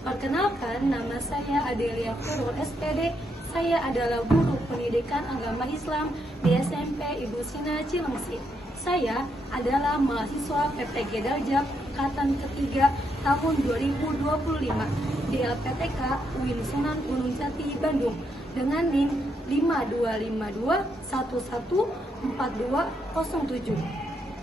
Perkenalkan, nama saya Adelia Furul SPD. Saya adalah guru pendidikan agama Islam di SMP Ibu Sina Cilengsi. Saya adalah mahasiswa PTG Darjab angkatan ketiga tahun 2025 di LPTK UIN Sunan Gunung Jati, Bandung dengan NIM 5252114207.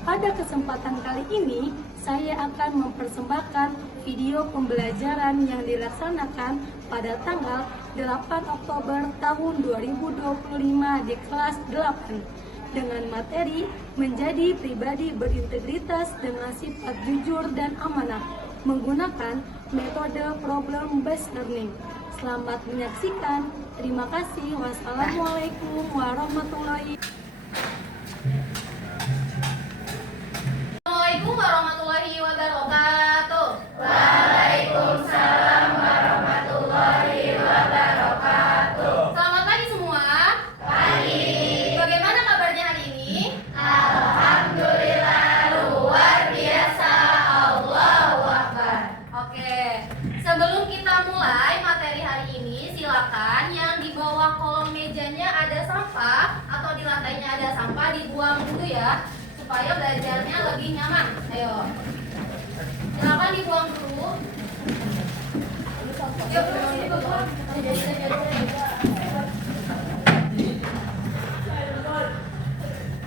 Pada kesempatan kali ini, saya akan mempersembahkan video pembelajaran yang dilaksanakan pada tanggal 8 Oktober tahun 2025 di kelas 8 dengan materi menjadi pribadi berintegritas dengan sifat jujur dan amanah menggunakan metode problem based learning. Selamat menyaksikan. Terima kasih. Wassalamualaikum warahmatullahi wabarakatuh. Assalamualaikum warahmatullahi wabarakatuh. Waalaikumsalam warahmatullahi wabarakatuh. Selamat pagi semua. Pagi. Bagaimana kabarnya hari ini? Alhamdulillah luar biasa. Allahu Akbar. Oke. Sebelum kita mulai materi hari ini, silakan yang di bawah kolong mejanya ada sampah atau di lantainya ada sampah dibuang dulu ya, supaya belajarnya lebih nyaman. Ayo. Silakan dibuang dulu. Yuk, dibuang.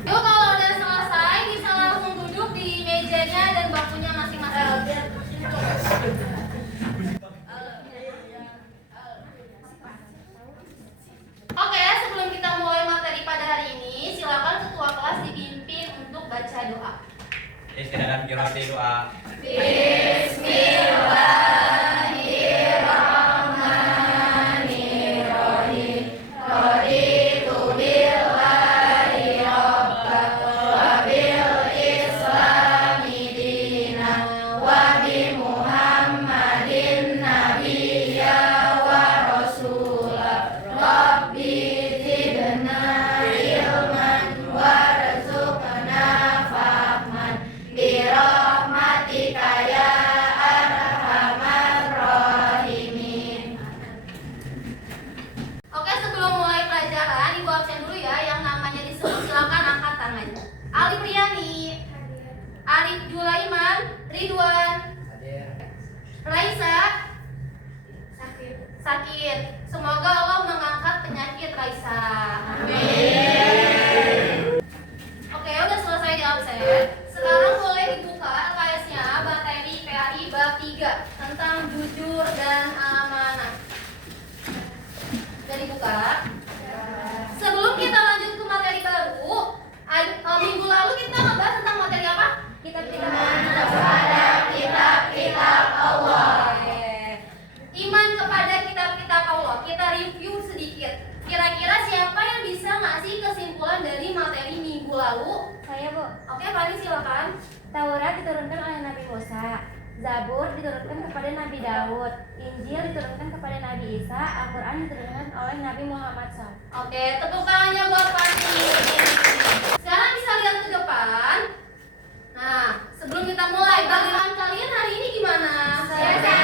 Yuk, kalau udah selesai bisa langsung duduk di mejanya dan bangkunya masing-masing. Oke, sebelum kita mulai materi pada hari ini, silakan ketua kelas dipimpin untuk baca doa. Istirahat doa. Bismillahirrahmanirrahim. Raditu billahi rabban wa bil islami dinan wa bi Muhammadin nabiyya wa rasulah. Rabbi zidna ilman warzuqna fahman birahmatika ya arhamar rahimin. Oke, sebelum mulai pelajaran, ibu absen dulu ya. Yang namanya disebut silakan angkat tangan. Ali Priyani, Arif Julaiman, Ridwan, Raisa, sakit. Semoga Allah mengangkat penyakit Raisa. Amin. Oke, udah selesai di absen. Sekarang boleh dibuka LKS-nya materi PAI bab 3 tentang jujur dan amanah. Udah dibuka? Sebelum kita lanjut ke materi baru, minggu lalu kita ngebahas tentang materi apa? Kitab-kitab Kepada kitab-kitab Allah. Iman kepada kitab-kitab Allah. Kita review sedikit. Kira-kira siapa yang bisa ngasih kesimpulan dari materi minggu lalu? Saya, Bu. Oke, Fani silakan. Taurat diturunkan oleh Nabi Musa, Zabur diturunkan kepada Nabi Daud, Injil diturunkan kepada Nabi Isa, Al-Quran diturunkan oleh Nabi Muhammad SAW. Oke, tepuk tangannya buat Fani. Sekarang bisa lihat ke depan. Nah, sebelum kita mulai, bagaimana kalian hari ini gimana? Ada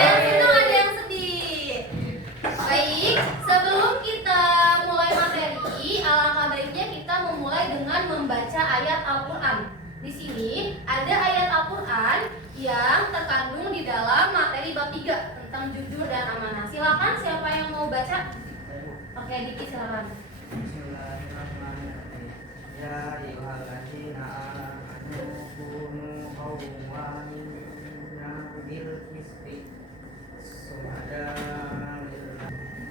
yang senang, ada yang sedih. Baik, sebelum kita mulai materi, alangkah baiknya kita memulai dengan membaca ayat Al-Quran. Di sini ada ayat Al-Quran yang terkandung di dalam materi bab 3 tentang jujur dan amanah. Silakan siapa yang mau baca? Oke, Diki silakan. Bismillahirrahmanirrahim. Ya ayyuhalladzina amanu kunu qawwamina bil qisti.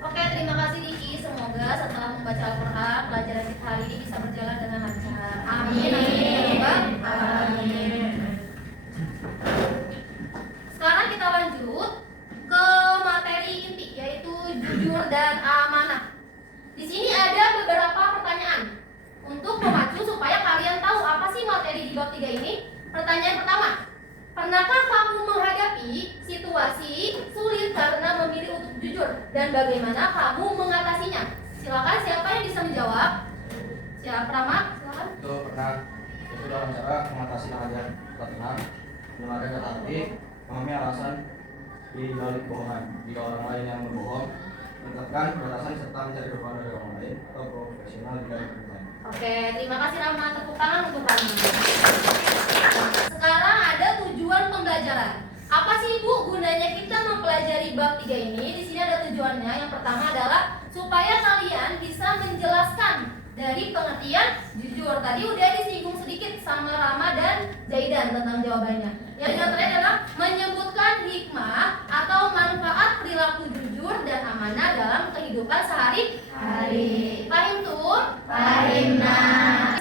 Oke, terima kasih Diki. Semoga setelah membaca Al-Quran, pelajaran kita hari ini bisa berjalan dengan lancar. Amin. Amin. Sekarang kita lanjut ke materi inti, yaitu jujur dan amanah. Di sini ada beberapa pertanyaan untuk memacu supaya kalian tahu apa sih materi di bab 3 ini. Pertanyaan pertama, pernahkah kamu menghadapi situasi sulit karena memilih untuk jujur dan bagaimana kamu mengatasinya? Silakan siapa yang bisa menjawab? Siapa Rahmat? Silakan. Itu pernah itu dalam cara mengatasi hal yang tidak tenang, mendengarkan kata hati, memahami alasan di balik bohongan. Jika orang lain yang berbohong, menetapkan batasan serta mencari dukungan dari orang lain atau profesional di bidang pemerintahan. Oke, terima kasih Rama. Tepuk tangan untuk Rama. Sekarang ada tujuan pembelajaran. Apa sih Bu gunanya kita mempelajari bab 3 ini? Di sini ada tujuannya. Yang pertama adalah supaya kalian bisa menjelaskan dari pengertian jujur. Tadi udah disinggung sedikit sama Rama dan Zaidan tentang jawabannya. Yang terakhir adalah menyebutkan hikmah atau manfaat perilaku jujur dan amanah dalam kehidupan sehari-hari. Paham tuh? Paham.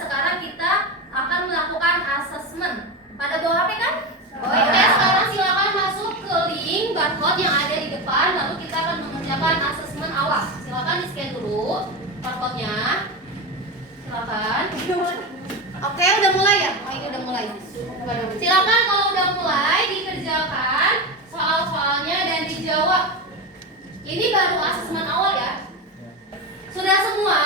Sekarang kita akan melakukan asesmen. Pada bawa HP kan? Oke, sekarang silakan masuk ke link barcode yang ada di depan. Lalu kita akan mengerjakan asesmen awal. Silakan di-scan dulu barcode-nya. Silakan. Oke, udah mulai ya? Oh, ini udah mulai. Silakan kalau udah mulai dikerjakan soal-soalnya dan dijawab. Ini baru asesmen awal ya. Sudah semua?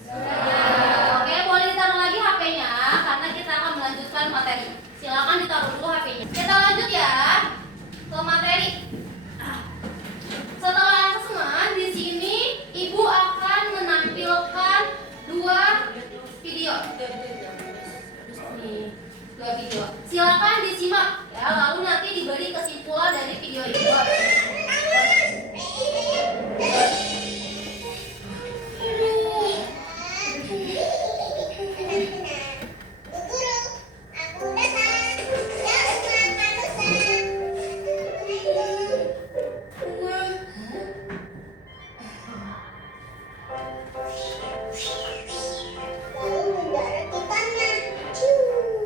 Sudah. Oke, boleh ditaruh lagi HP-nya karena kita akan melanjutkan materi. Silakan ditaruh dulu HP-nya. Kita lanjut ya ke materi. Setelah asesmen, di sini Ibu akan menampilkan dua video. Nih, dua video. Silakan disimak ya, lalu nanti diberi kesimpulan dari video itu.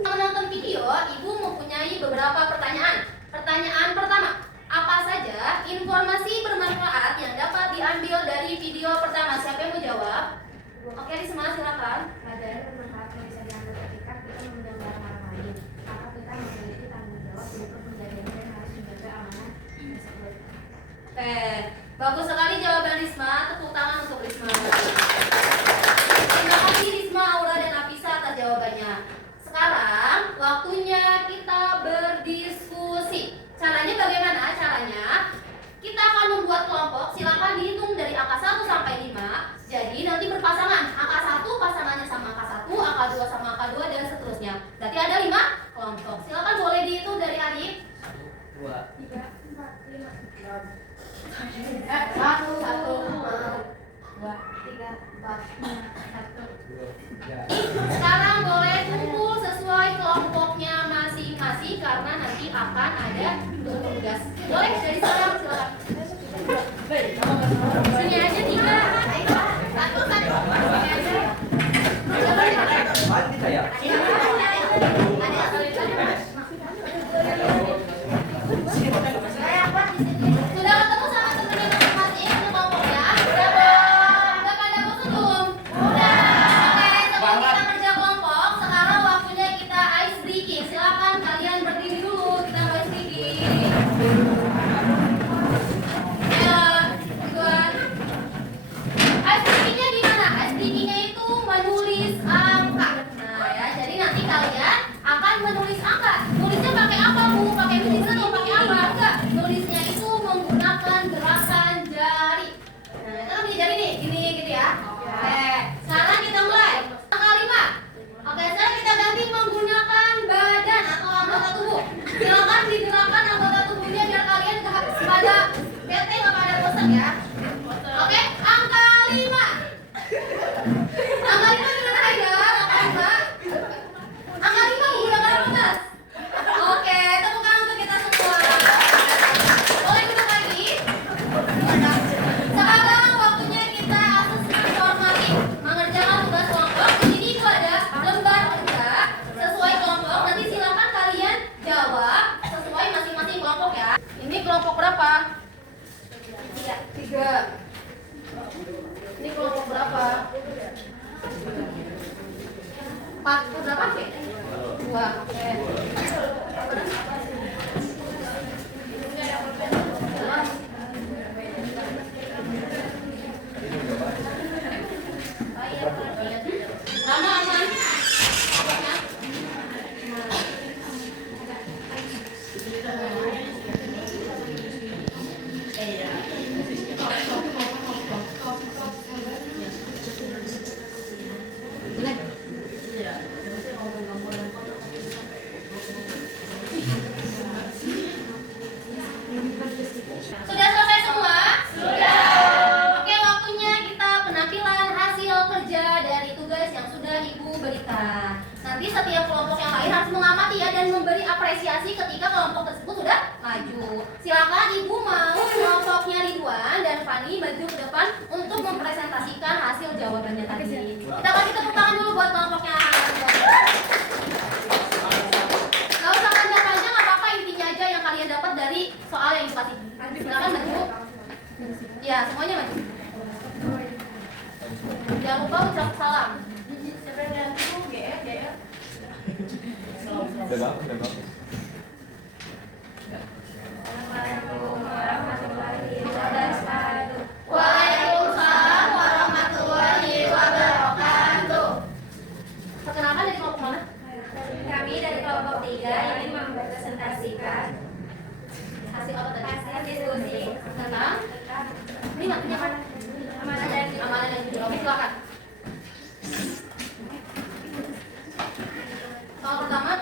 Menonton video, Ibu mempunyai beberapa pertanyaan. Pertanyaan pertama, apa saja informasi bermanfaat yang dapat diambil dari video pertama? Siapa yang mau jawab? Oke, Risma silakan. Pelajaran bermanfaat yang bisa diambil ketika kita mengundang orang lain. Maka kita memiliki tanggung jawab untuk menjaganya dan harus menjaga amanah tersebut. Oke, bagus sekali jawaban Risma. Tepuk tangan untuk Risma. Terima kasih Risma, Aura, dan Afisa atas jawabannya. Sekarang waktunya kita berdiskusi. Caranya bagaimana? Caranya kita akan membuat kelompok. Silakan dihitung dari angka 1 sampai 5. Jadi nanti berpasangan. Angka 1 pasangannya sama angka 1, angka 2 sama angka 2, dan seterusnya. Berarti ada 5 kelompok. Silakan boleh dihitung dari Arif. 2, 3, 4, 5. 1, 2, 3, 4, 1. 3. Sekarang boleh kumpul sesuai kelompoknya masing-masing karena nanti akan ada tugas. Boleh dari sekarang silakan. Sini aja 3. 1, 1. Mati saya. Sudah ketemu sama temennya masing-masing satu kelompok ya? Udah pada bosan belum? Udah. Oke, sebelum kita kerja kelompok, sekarang waktunya kita ice breaking. Silakan kalian berdiri dulu, kita mau ice breaking. Ya, duluan. Ice breakingnya gimana? Ice breakingnya itu menulis angka. Nah ya, jadi nanti kalian akan menulis angka. Nulisnya pakai apa Bu? Pakai tulisan atau pakai apa? Enggak. Nulisnya itu menggunakan gerakan jari. Nah, kita kan punya jari nih, gini gitu ya. Oke, sekarang kita mulai. Angka 5. Oke, sekarang kita ganti menggunakan badan atau anggota tubuh. Silakan digerakkan anggota tubuhnya biar kalian nggak pada bete, nggak pada bosan ya. Oke, angka 5. Angka 5 gimana aja? Angka 5 menggunakan apa, Mas? Oke, tepuk tangan untuk kita semua. Boleh duduk lagi? Sekarang waktunya kita asesmen formatif, mengerjakan tugas kelompok. Di sini itu ada lembar kerja sesuai kelompok. Nanti silakan kalian jawab sesuai masing-masing kelompok ya. Ini kelompok berapa? 3. Ini kelompok berapa? 4. Berapa sih? 2. Oke. Lama aman. yang Ibu berikan. Nanti setiap kelompok yang lain harus mengamati ya dan memberi apresiasi ketika kelompok tersebut sudah maju. Silakan Ibu mau kelompoknya Ridwan dan Fani maju ke depan untuk mempresentasikan hasil jawabannya tadi. Kita kasih tepuk tangan dulu buat kelompoknya. Gak usah panjang-panjang, nggak apa-apa, intinya aja yang kalian dapat dari soal yang dikasih. Silakan maju. Ya, semuanya maju. Jangan lupa ucap salam. Udah bagus. Waalaikumsalam warahmatullahi wabarakatuh. Perkenalkan dari kelompok mana? Kami dari kelompok 3 ingin mempresentasikan Hasil apa tadi? hasil diskusi Tentang ini matanya mana? Amanah dan jujur. Oke, silakan. Soal pertama,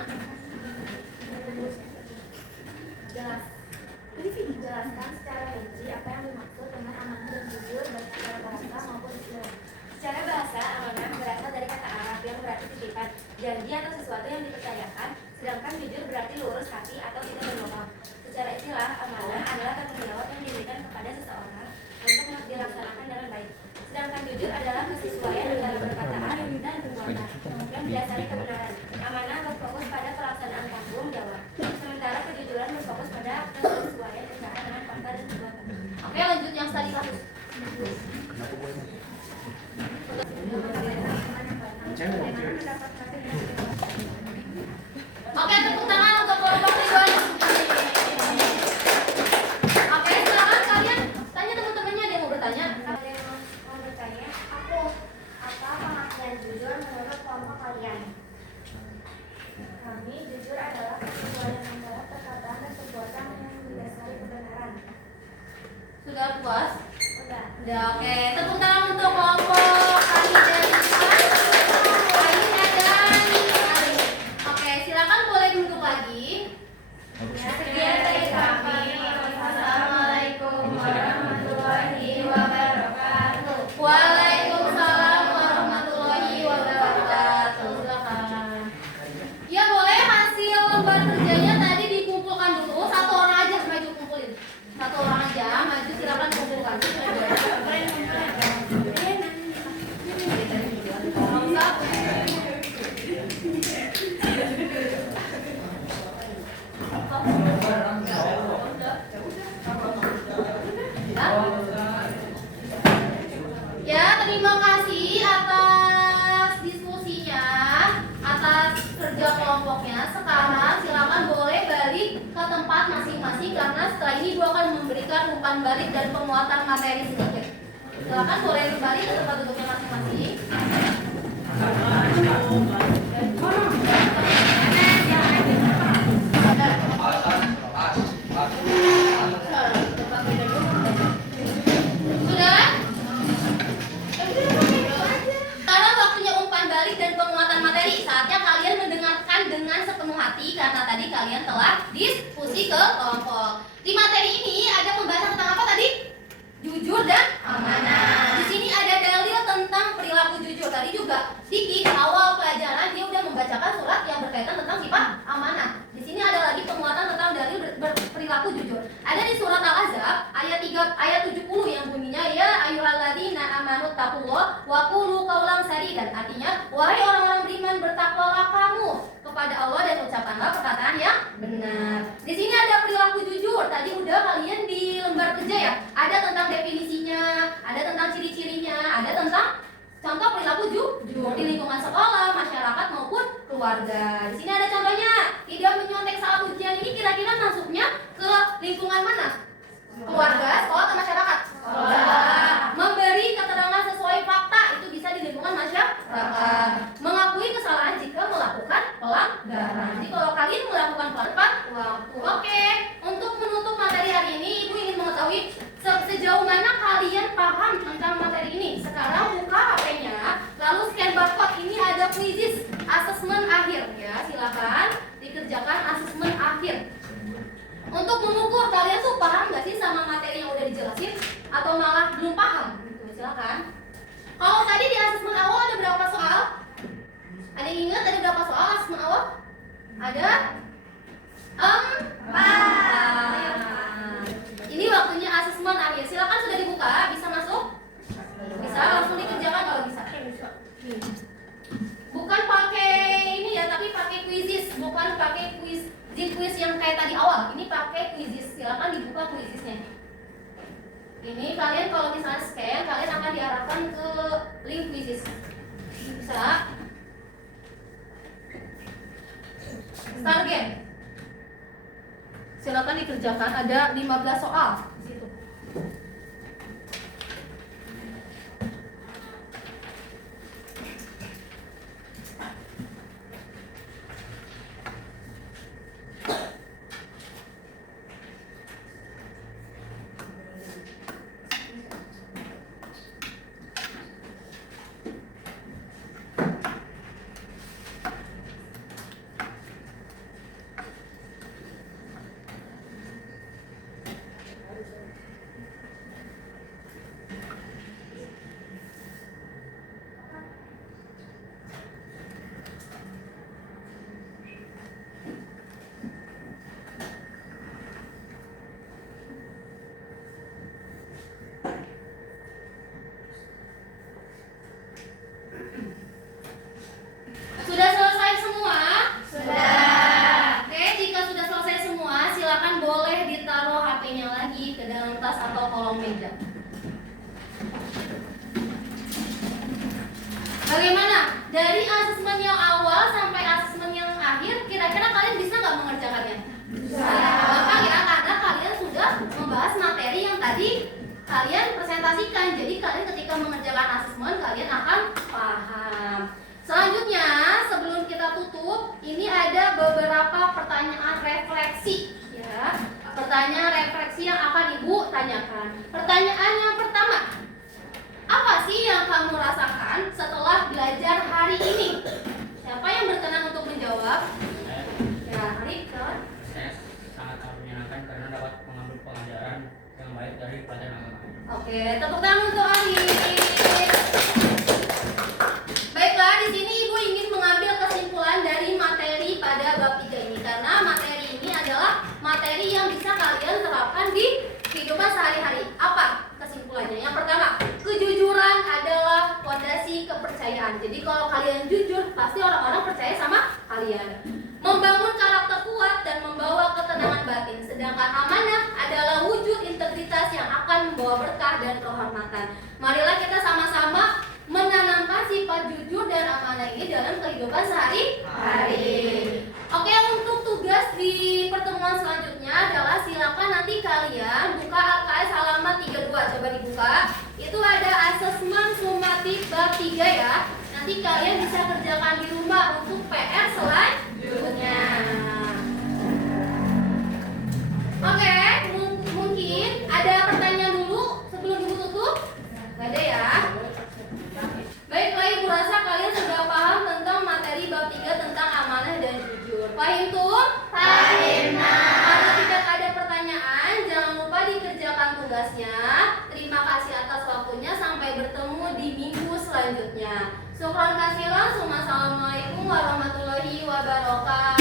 jelaskan secara rinci apa yang dimaksud dengan amanah dan jujur baik secara bahasa maupun istilah. Secara bahasa, amanah berasal dari kata Arab yang berarti titipan, janji atau sesuatu yang dipercayakan, sedangkan jujur berarti lurus hati atau tidak berbohong. Secara istilah, amanah adalah tanggung jawab yang diberikan kepada seseorang untuk dilaksanakan dengan baik. Sedangkan jujur adalah kesesuaian antara perkataan dan perbuatan yang berdasari kebenaran. Amanah berfokus pada pelaksanaan tanggung jawab, sementara kejujuran berfokus pada kesesuaian ucapan dengan fakta dan perbuatan. oke, lanjut yang tadi kasus. Oke, tepuk tangan untuk kelompok Ridwan. Oke, silakan kalian tanya teman-temannya, ada yang mau bertanya. Ada yang mau bertanya, apa amanah dan jujur menurut kelompok kalian? Kami jujur adalah kesesuaian antara perkataan dan perbuatan yang didasari kebenaran. Sudah puas? Udah. Udah, oke. Tepuk tangan untuk kelompok Kami dan Aina dan Ali. Oke, silakan boleh duduk lagi. Sekian dari kami. Assalamualaikum warahmatullahi wabarakatuh. Waalaikumsalam warahmatullahi wabarakatuh. Silakan. Ya boleh, hasil lembar kerjanya tadi dikumpulkan dulu. Satu orang aja maju kumpulin. Satu orang aja maju, silakan kumpulkan. Ya, terima kasih atas diskusinya, atas kerja kelompoknya. Sekarang silakan boleh balik ke tempat masing-masing karena setelah ini Ibu akan memberikan umpan balik dan penguatan materi sedikit. Silakan boleh kembali ke tempat duduknya masing-masing. Sudah? Sekarang waktunya umpan balik dan penguatan materi. Saatnya kalian mendengarkan dengan sepenuh hati karena tadi kalian telah diskusi ke kelompok. Di materi ini ada pembahasan tentang apa tadi? Jujur dan amanah. Di sini ada dalil tentang perilaku jujur. Tadi juga Diki awal pelajaran dia udah membacakan surat yang berkaitan tentang sifat amanah. Di sini ada lagi penguatan tentang dalil perilaku jujur. Ada di surat Al-Ahzab ayat 70 yang bunyinya ya ayyuhalladzina amanu taqullah wa qulu qawlan sadidan. Artinya wahai orang-orang beriman bertakwalah kamu kepada Allah dan ucapkanlah perkataan yang benar. Di sini ada perilaku jujur. Tadi udah kalian di lembar kerja ya. Ada tentang definisinya, ada tentang ciri-cirinya, ada tentang contoh perilaku jujur di lingkungan sekolah, masyarakat maupun keluarga. Di sini ada contohnya, tidak menyontek saat ujian. Ini kira-kira masuknya ke lingkungan mana? Keluarga, sekolah, atau masyarakat? Sekolah. Memberi keterangan sesuai fakta itu bisa di lingkungan masyarakat. Mengakui kesalahan jika melakukan pelanggaran. Jadi kalau kalian melakukan pelanggaran, waktu. Oke, untuk menutup materi hari ini, Ibu ingin mengetahui sejauh mana kalian paham tentang materi ini. Sekarang buka HP-nya, lalu scan barcode. Ini ada quizzes asesmen akhir ya. Silakan dikerjakan asesmen akhir. Untuk mengukur kalian tuh paham nggak sih sama materi yang udah dijelasin atau malah belum paham? Gitu, silakan. Kalau tadi di asesmen awal ada berapa soal? Ada 4. Ini waktunya asesmen akhir. Silakan sudah dibuka, bisa masuk? Bisa langsung dikerjakan kalau bisa. Bukan pakai ini ya, tapi pakai quizzes, bukan pakai quiz yang kayak tadi awal. Ini pakai quizzes. Silakan dibuka quizzesnya. Ini kalian kalau misalnya scan, kalian akan diarahkan ke link quizzes. Bisa. Start game. Silakan dikerjakan, ada 15 soal di situ. Sudah selesai semua? Sudah. Oke, jika sudah selesai semua, silakan boleh ditaruh HP-nya lagi ke dalam tas atau kolong meja. Bagaimana? Dari asesmen yang awal sampai asesmen yang akhir, kira-kira kalian bisa nggak mengerjakannya? Bisa. Kenapa ya? Karena kalian sudah membahas materi yang tadi kalian presentasikan. Jadi kalian ketika mengerjakan asesmen, kalian akan paham. Selanjutnya, sebelum kita tutup, ini ada beberapa pertanyaan refleksi, ya. Pertanyaan refleksi yang akan Ibu tanyakan. Pertanyaan yang pertama, apa sih yang kamu rasakan setelah belajar hari ini? Siapa yang berkenan untuk menjawab? Ya, Rika. Saya sangat menyenangkan karena dapat mengambil pelajaran yang baik dari pelajaran agama. Oke, tepuk tangan untuk Arif. Baiklah, di sini Ibu ingin mengambil kesimpulan dari materi pada bab 3 ini karena materi ini adalah materi yang bisa kalian terapkan di kehidupan sehari-hari. Apa kesimpulannya? Yang pertama, kejujuran adalah fondasi kepercayaan. Jadi kalau kalian jujur, pasti orang-orang percaya sama kalian. Membangun karakter kuat dan membawa ketenangan batin. Sedangkan amanah adalah wujud integritas yang akan membawa berkah dan kehormatan. Marilah kita sama-sama menanamkan sifat jujur dan amanah ini dalam kehidupan sehari-hari. Oke, untuk tugas di pertemuan selanjutnya adalah silakan nanti kalian buka LKS halaman 32. Coba dibuka. Itu ada asesmen sumatif bab 3 ya. Nanti kalian bisa kerjakan di rumah untuk PR selanjutnya. Oke, mungkin ada pertanyaan dulu sebelum Ibu tutup? Gak ada ya? Baiklah, Ibu rasa kalian sudah paham tentang materi bab 3 tentang amanah dan jujur. Paham tuh? Paham. Kalau tidak ada pertanyaan, jangan lupa dikerjakan tugasnya. Terima kasih atas waktunya. Sampai bertemu di minggu selanjutnya. Syukran kasiran. Assalamualaikum warahmatullahi wabarakatuh.